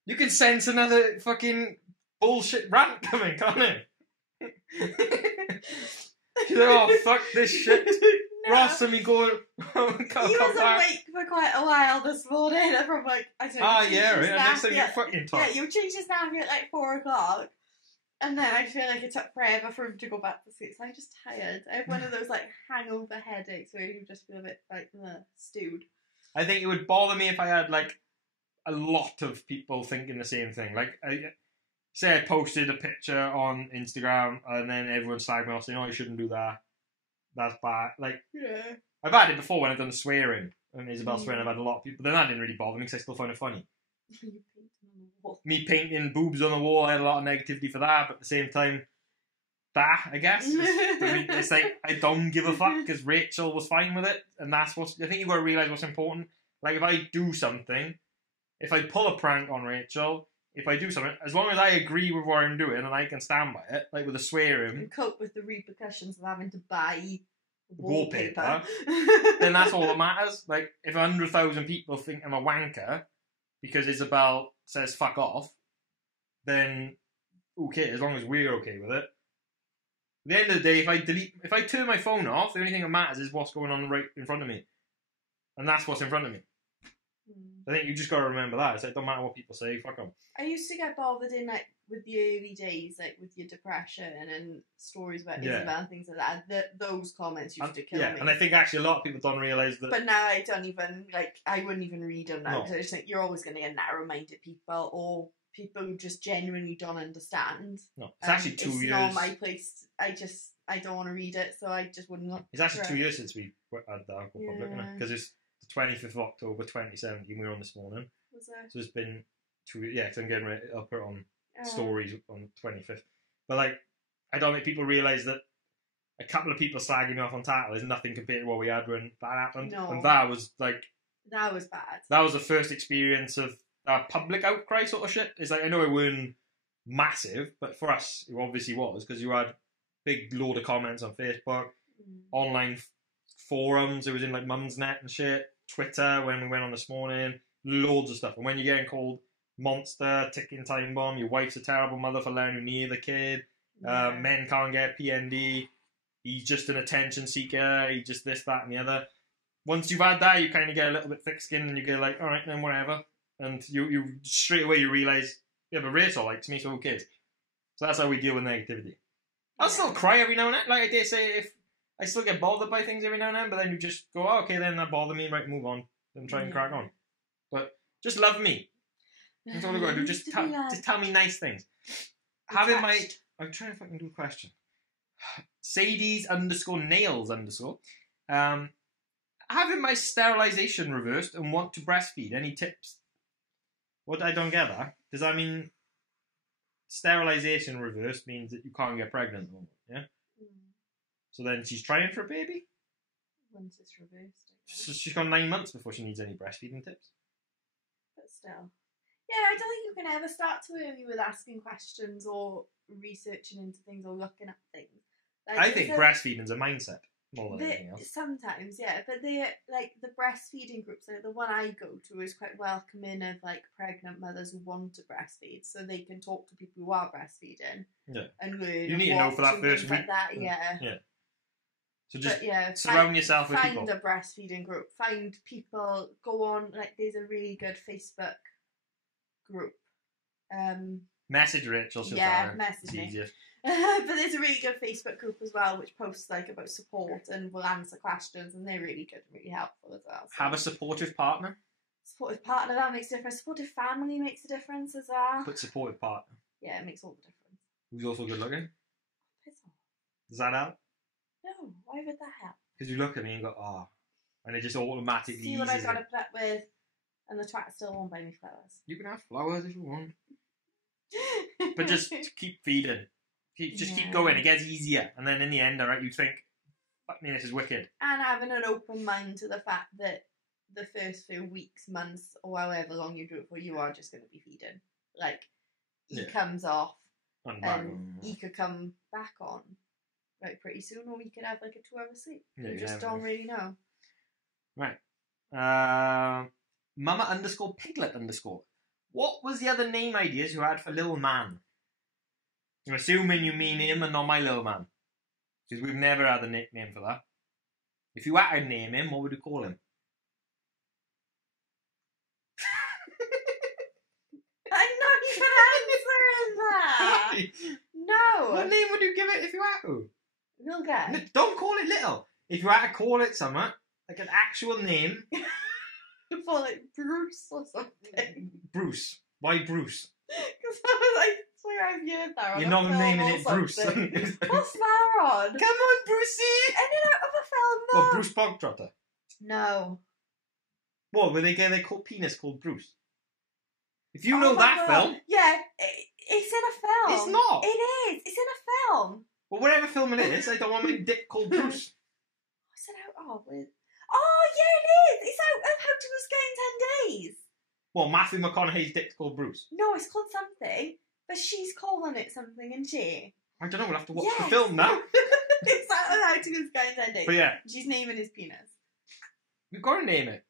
You can sense another fucking bullshit rant coming, can't you? She's like, oh, fuck this shit. No. Ross and me going, he was awake for quite a while this morning. From like, I don't know. Ah, yeah, right. And next thing you fucking talk. Yeah, you changed his nappy at like 4 o'clock. And then I feel like it took forever for him to go back to sleep. So I'm just tired. I have one of those like hangover headaches where you just feel a bit like stewed. I think it would bother me if I had like a lot of people thinking the same thing. Like, say I posted a picture on Instagram and then everyone slagged me off saying, oh, you shouldn't do that. That's bad. Like, yeah. I've had it before when I've done swearing. and Isabel's friend, I've had a lot of people. Then that didn't really bother me because I still find it funny. You painting on the wall. Me painting boobs on the wall, I had a lot of negativity for that, but at the same time, that, I guess, it's like, I don't give a fuck because Rachel was fine with it, and that's what, I think you've got to realise what's important. Like, if I do something, if I pull a prank on Rachel, if I do something, as long as I agree with what I'm doing and I can stand by it, like with the swearing, and cope with the repercussions of having to buy wallpaper, then that's all that matters. Like, if 100,000 people think I'm a wanker because Isabel says fuck off, then okay, as long as we're okay with it. At the end of the day, if I turn my phone off, the only thing that matters is what's going on right in front of me. And that's what's in front of me. I think you just got to remember that. It's like, don't matter what people say, fuck them. I used to get bothered in, like, with the early days, like, with your depression and stories about Isabel and things like that. Those comments used to kill me. And I think actually a lot of people don't realise that. But now I don't even, like, I wouldn't even read them now, because I just think you're always going to get narrow-minded people, or people who just genuinely don't understand. No, it's actually 2 years. It's not my place. I don't want to read it, so I just wouldn't look. It's actually 2 years since we had the Alcohol Public, isn't it? Because it's the 25th of October 2017, we were on this morning. Was it? So it's been 2 years. Yeah, because I'm getting ready. I'll put it on stories on the 25th. But, like, I don't think people realise that a couple of people slagging me off on Tattle is nothing compared to what we had when that happened. No. And that was, like... That was bad. That was the first experience of public outcry sort of shit. It's like, I know it weren't massive, but for us, it obviously was, because you had big load of comments on Facebook, online forums, it was in, like, Mumsnet and shit, Twitter, when we went on this morning, loads of stuff. And when you're getting called monster, ticking time bomb, your wife's a terrible mother for letting you near the kid, men can't get PND, he's just an attention seeker, he's just this, that, and the other. Once you've had that, you kind of get a little bit thick-skinned, and you go like, alright, then whatever. And you straight away you realise, yeah, but Rachel likes me, so who cares? So that's how we deal with negativity. I'll still cry every now and then. Like I dare say, if I still get bothered by things every now and then, but then you just go, oh, okay, then that bothered me, right, move on, and try and crack on. But just love me. That's all I've got to do. Just tell me nice things. I'm trying to fucking do a question. Sadie's_nails_. Having my sterilisation reversed and want to breastfeed. Any tips? What I don't get that. Does that mean sterilisation reversed means that you can't get pregnant? Yeah? So then she's trying for a baby? Once it's reversed. So she's got 9 months before she needs any breastfeeding tips. But still. Yeah, I don't think you can ever start too early with asking questions or researching into things or looking at things. Like, I think breastfeeding's a mindset more than anything else. Sometimes, yeah, but they like the breastfeeding groups. Like the one I go to is quite welcoming of like pregnant mothers who want to breastfeed, so they can talk to people who are breastfeeding. Yeah, and learn. You need to know for that first week. Like that, yeah. So just surround yourself with people. Find a breastfeeding group. Find people. Go on. Like there's a really good Facebook group. Message Rachel. Message me. But there's a really good Facebook group as well, which posts like about support and will answer questions, and they're really good and really helpful as well. So. Have a supportive partner. Supportive partner, that makes a difference. Supportive family makes a difference as well. But supportive partner. Yeah, it makes all the difference. Who's also good looking. Piss off. Does that help? No, why would that help? Because you look at me and go, oh, and it just automatically. See what I got to put up with, and the twat still won't buy me flowers. You can have flowers if you want, but just keep feeding. Keep going. It gets easier, and then in the end, alright, you think, "Fuck me, this is wicked." And having an open mind to the fact that the first few weeks, months, or however long you do it for, you are just going to be feeding. Like he comes off, and he could come back on. Right, pretty soon, or we could have like a 2 hour sleep. Yeah, you just don't really know. Right. Mama_Piglet_. What was the other name ideas you had for little man? I'm assuming you mean him and not my little man. Because we've never had a nickname for that. If you had to name him, what would you call him? I'm not even answering that! No! What name would you give it if you had to? Little guy. No, don't call it little. If you had to call it something, like an actual name. For like Bruce or something. Bruce. Why Bruce? Because I was like, I've heard that on You're not naming it Bruce. What's that on? Come on, Brucey! Any out of a film, though. What, Bruce Bogtrotter? No. What, were they get their penis called Bruce? If you know that film... Yeah, it's in a film. It's not. It is. It's in a film. Well, whatever film it is, I don't want my dick called Bruce. What's it out of? Oh, yeah, it is. It's out of How to Lose Weight in 10 Days. Well, Matthew McConaughey's dick's called Bruce. No, it's called something, but she's calling it something, isn't she? I don't know, we'll have to watch the film now. It's out of How to Lose Weight in 10 Days. But yeah. She's naming his penis. We've got to name it.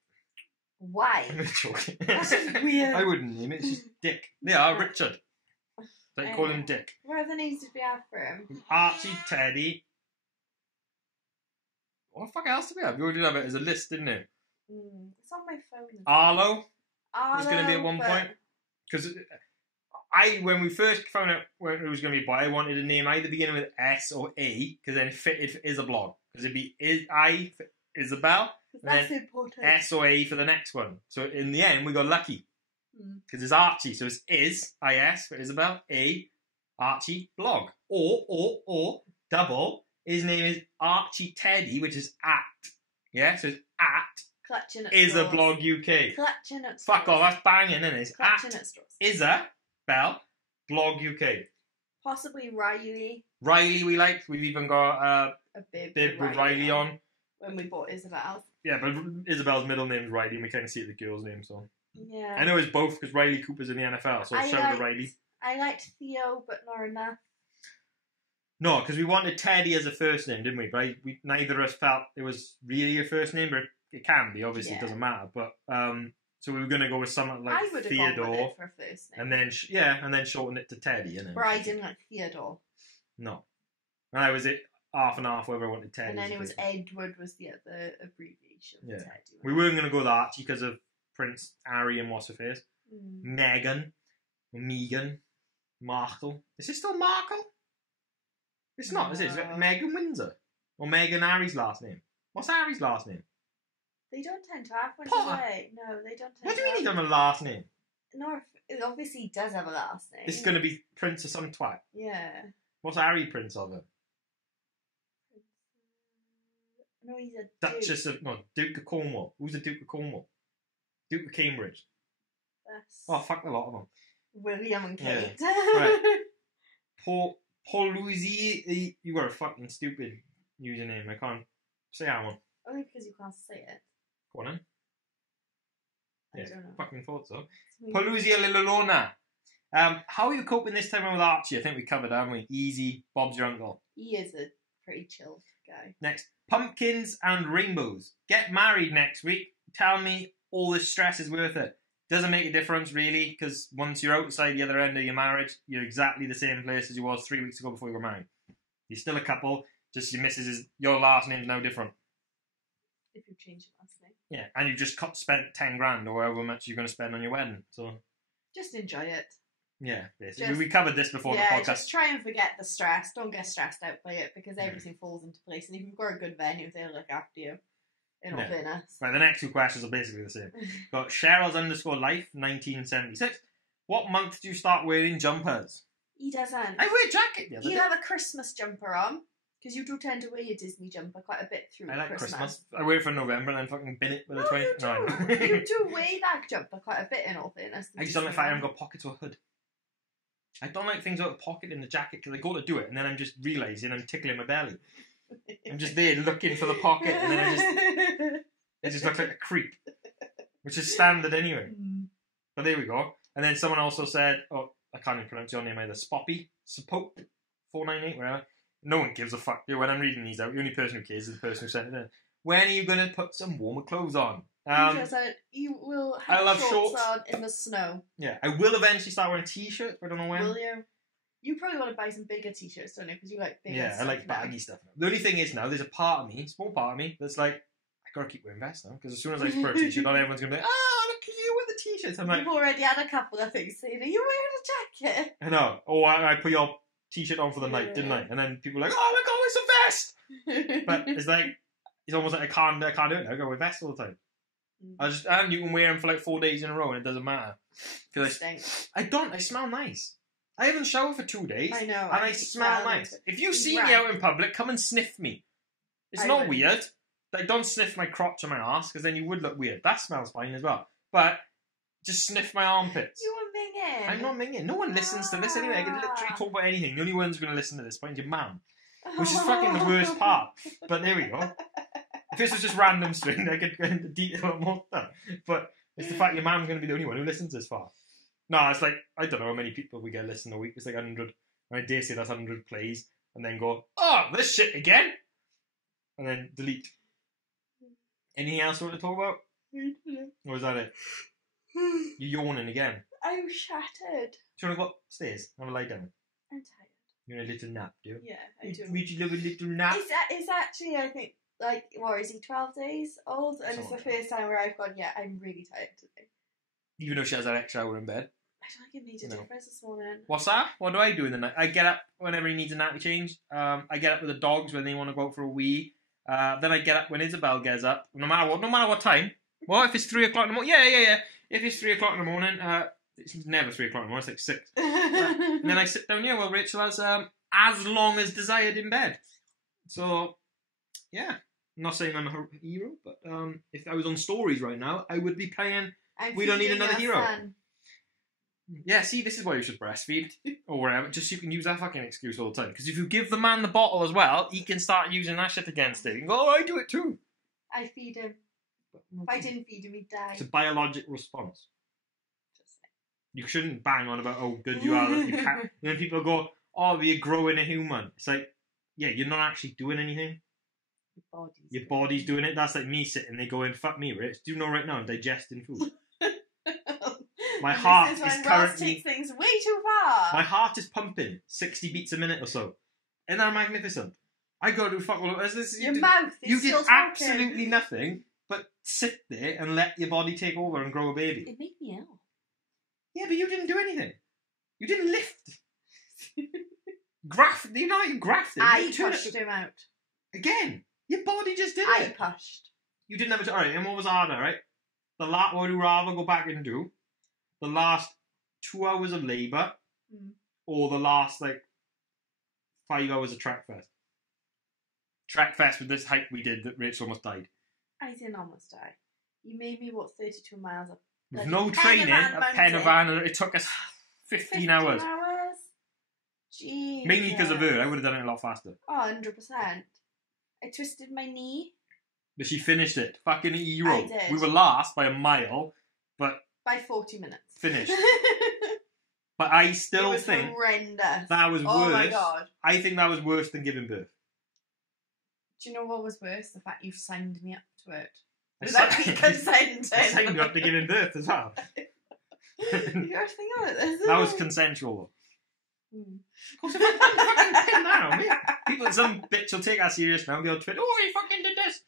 Why? I'm joking. That's weird. I wouldn't name it, it's just Dick. Yeah, Richard. They call him Dick. What are the names to be out for him? Archie, Teddy. What the fuck else do we have? You already have it as a list, didn't you? It's on my phone. Arlo was going to be at one point. Because when we first found out when it was going to be by, I wanted a name either beginning with S or A, because then it fitted for Isablog. Because it'd be I for Isabel, and That's then important. S or A for the next one. So in the end, we got lucky. Because it's Archie, so it's I-S for Isabel, A, Archie, blog. Or, double, his name is Archie Teddy, which is at. Yeah, so it's at Clutching at Isablog UK. Clutching at Fuck off, that's banging, isn't it? It's Clutching at at straws. Isabel, blog UK. Possibly Riley. Riley we liked. We've even got a bib with Riley on. When we bought Isabel's. Yeah, but Isabel's middle name's Riley, and we kind of see it the girl's name, so. Yeah. I know it's both because Riley Cooper's in the NFL, so shout out to Riley. I liked Theo, but not enough. No, because we wanted Teddy as a first name, didn't we? But neither of us felt it was really a first name, but it can be. Obviously, It doesn't matter. But so we were going to go with something like Theodore, gone with it for a first name. and then shorten it to Teddy, innit? But I didn't like Theodore. No, and I was half and half whether I wanted Teddy. And then it was Edward was the other abbreviation. Yeah, Teddy, we weren't going to go with Archie because of Prince Harry and what's her face, Meghan, Markle. Is it still Markle? It's not, is it? Is it Meghan Windsor? Or Meghan Harry's last name? What's Harry's last name? They don't tend to have one, Potter. do they? No, they don't tend What to do you mean have he doesn't have a last name? No, it obviously does have a last name. It's going to be Prince of some twat. Yeah. What's Harry Prince of it? No, he's a Duchess of... No, Duke of Cornwall. Who's the Duke of Cornwall? Duke of Cambridge. Oh, fuck a lot of them. William and Kate. Yeah. Right. Pauluzi, you got a fucking stupid username. I can't say that one. Only because you can't say it. Go on then. I don't know. Fucking thought so. Pauluzia Lilolona. How are you coping this time with Archie? I think we covered, haven't we? Easy. Bob's your uncle. He is a pretty chilled guy. Next. Pumpkins and rainbows. Get married next week. Tell me all this stress is worth it. Doesn't make a difference, really, because once you're outside the other end of your marriage, you're exactly the same place as you was 3 weeks ago before you were married. You're still a couple, just your last name's now different. If you change your last name. Yeah, and you just spent 10 grand or however much you're going to spend on your wedding, so... Just enjoy it. Yeah, basically. We covered this before the podcast. Just try and forget the stress. Don't get stressed out by it, because everything falls into place, and if you've got a good venue, they'll look after you. In all fairness. Right, the next two questions are basically the same. Got Cheryl's _life, 1976. What month do you start wearing jumpers? He doesn't. I wear a jacket the other day. You have a Christmas jumper on, because you do tend to wear your Disney jumper quite a bit through Christmas. I wear it for November and then fucking bin it with a 20. You do wear that jumper quite a bit in all fairness. I just don't like if I haven't got pockets or hood. I don't like things out of pocket in the jacket because I go to do it and then I'm just realising I'm tickling my belly. I'm just there looking for the pocket and then it just looks like a creep, which is standard anyway. But there we go. And then someone also said, oh, I can't even pronounce your name either, Spoppy, Spope, 498, whatever. No one gives a fuck. When I'm reading these out, the only person who cares is the person who sent it in. When are you going to put some warmer clothes on? You will have shorts on in the snow. Yeah, I will eventually start wearing t-shirts, but I don't know when. Will you? You probably want to buy some bigger t-shirts, don't you? Because you like bigger stuff. I like baggy stuff now. The only thing is now, there's a part of me, small part of me, that's like, I gotta keep wearing vests now, because as soon as I wear a t-shirt, not everyone's gonna be like, look at you with the t-shirts. I'm like, you've already had a couple of things saying, are you wearing a jacket? I know. Oh, I put your t-shirt on for the night, didn't I? And then people are like, oh my god, it's a vest! But it's like, it's almost like I can't do it now. I go with vests all the time. And you can wear them for like 4 days in a row and it doesn't matter. I smell nice. I haven't showered for 2 days. I know. And I smell nice. If you see me out in public, come and sniff me. It's not weird. like, don't sniff my crotch or my arse, because then you would look weird. That smells fine as well. But just sniff my armpits. You were minging. I'm not minging. No one listens to this anyway. I can literally talk about anything. The only one's going to listen to this point is your mum. Which is fucking the worst part. But there we go. If this was just random string, I could go into detail on more stuff. But it's the fact your mum's going to be the only one who listens this far. No, it's like, I don't know how many people we get listen a week. It's like 100. And I dare say that's 100 plays. And then go, oh, this shit again? And then delete. Anything else you want to talk about? Or is that it? You're yawning again. I'm shattered. Do you want to go upstairs? Have a lie down. I'm tired. You want a little nap, do you? Yeah, I do. Would you love a little nap? It's actually, I think, like, what is he, 12 days old? And it's the first time where I've gone, yeah, I'm really tired today. Even though she has an extra hour in bed. I don't think it made a difference this morning. What's that? What do I do in the night? I get up whenever he needs a nappy change. I get up with the dogs when they want to go out for a wee. Then I get up when Isabel gets up. No matter what time. Well, if it's 3 o'clock in the morning, yeah. If it's 3 o'clock in the morning, it's never 3 o'clock in the morning. It's like 6. And then I sit down here while Rachel has as long as desired in bed. So, yeah. I'm not saying I'm a hero, but if I was on stories right now, I would be playing We Don't Need Another Hero. Son. Yeah, see, this is why you should breastfeed. Or whatever. Just so you can use that fucking excuse all the time. Because if you give the man the bottle as well, he can start using that shit against it. He can go, oh, I do it too. I feed him. If I didn't feed him, he'd die. It's a biological response. You shouldn't bang on about how good you are. You can't. And then people go, oh, you're growing a human. It's like, yeah, you're not actually doing anything. Your body's doing it. That's like me sitting there going, fuck me, Rich. Do you know right now I'm digesting food? My heart is currently... takes things way too far. My heart is pumping 60 beats a minute or so. Isn't that magnificent? I go to fuck all of this. Your mouth is You still did absolutely nothing but sit there and let your body take over and grow a baby. It made me ill. Yeah, but you didn't do anything. You didn't lift. You know you grafted. I pushed him out. Again. Your body just did it. I pushed. You didn't have a... Alright, and what was harder, right? Would you rather go back and do the last 2 hours of labour or the last, 5 hours of track fest? Track fest with this hike we did that Rachel almost died. I didn't almost die. You made me walk 32 miles up. With no training at Penavan, it took us 15 hours. Jeez. Mainly because of her, I would have done it a lot faster. Oh, 100%. I twisted my knee. But she finished it. Fucking hero. I did. We were last by a mile, but... By 40 minutes. Finished. But I still think... horrendous. That was worse. Oh my God. I think that was worse than giving birth. Do you know what was worse? The fact you signed me up to it. Without me consenting. I signed you up to giving birth as well. You gotta think about this. That was consensual. Of course, if I'm fucking pin that on me. Some bitch will take that serious now and go on Twitter, oh, he fucking did this.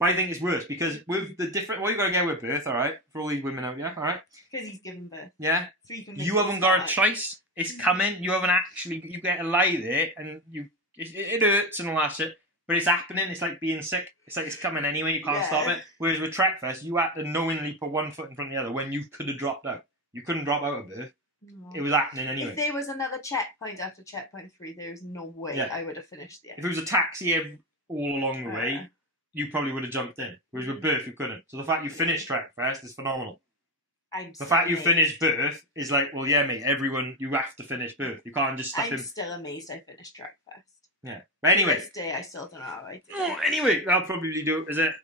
But I think it's worse because with the different... What you got to get with birth, alright? For all these women out there, alright? Because he's given birth. Yeah? So you haven't got a choice. It's coming. You haven't actually... You get to lie there and you... It hurts and all that shit. But it's happening. It's like being sick. It's like it's coming anyway. You can't stop it. Whereas with Trekfest, you had to knowingly put one foot in front of the other when you could have dropped out. You couldn't drop out of birth. No. It was happening anyway. If there was another checkpoint after checkpoint 3, there is no way I would have finished the end. If it was a taxi all along the way, you probably would have jumped in. Whereas with birth, you couldn't. So the fact you finished Trekfest is phenomenal. The fact you finished birth is like, well, yeah, mate, everyone, you have to finish birth. You can't just stuff in. I'm still amazed I finished Trekfest. Yeah. But anyway. To this day, I still don't know how I did it. Anyway, that'll probably do it, is it?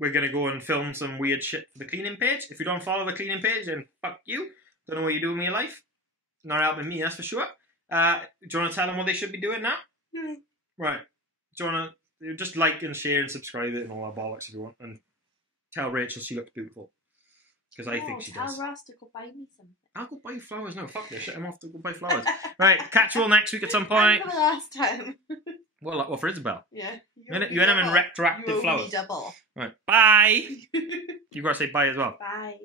We're going to go and film some weird shit for the cleaning page. If you don't follow the cleaning page, then fuck you. Don't know what you're doing with your life. Not helping me, that's for sure. Do you want to tell them what they should be doing now? Yeah. Right. Do you want to just like and share and subscribe it and all that bollocks if you want. And tell Rachel she looks beautiful. Because I think she does. Tell Ross to go buy me something. I'll go buy flowers. No, fuck this shit. I'm off to go buy flowers. Right, catch you all next week at some point. For the last time. Well, for Isabel. Yeah. You and him in retroactive flowers. Double. Right, bye. You got to say bye as well. Bye.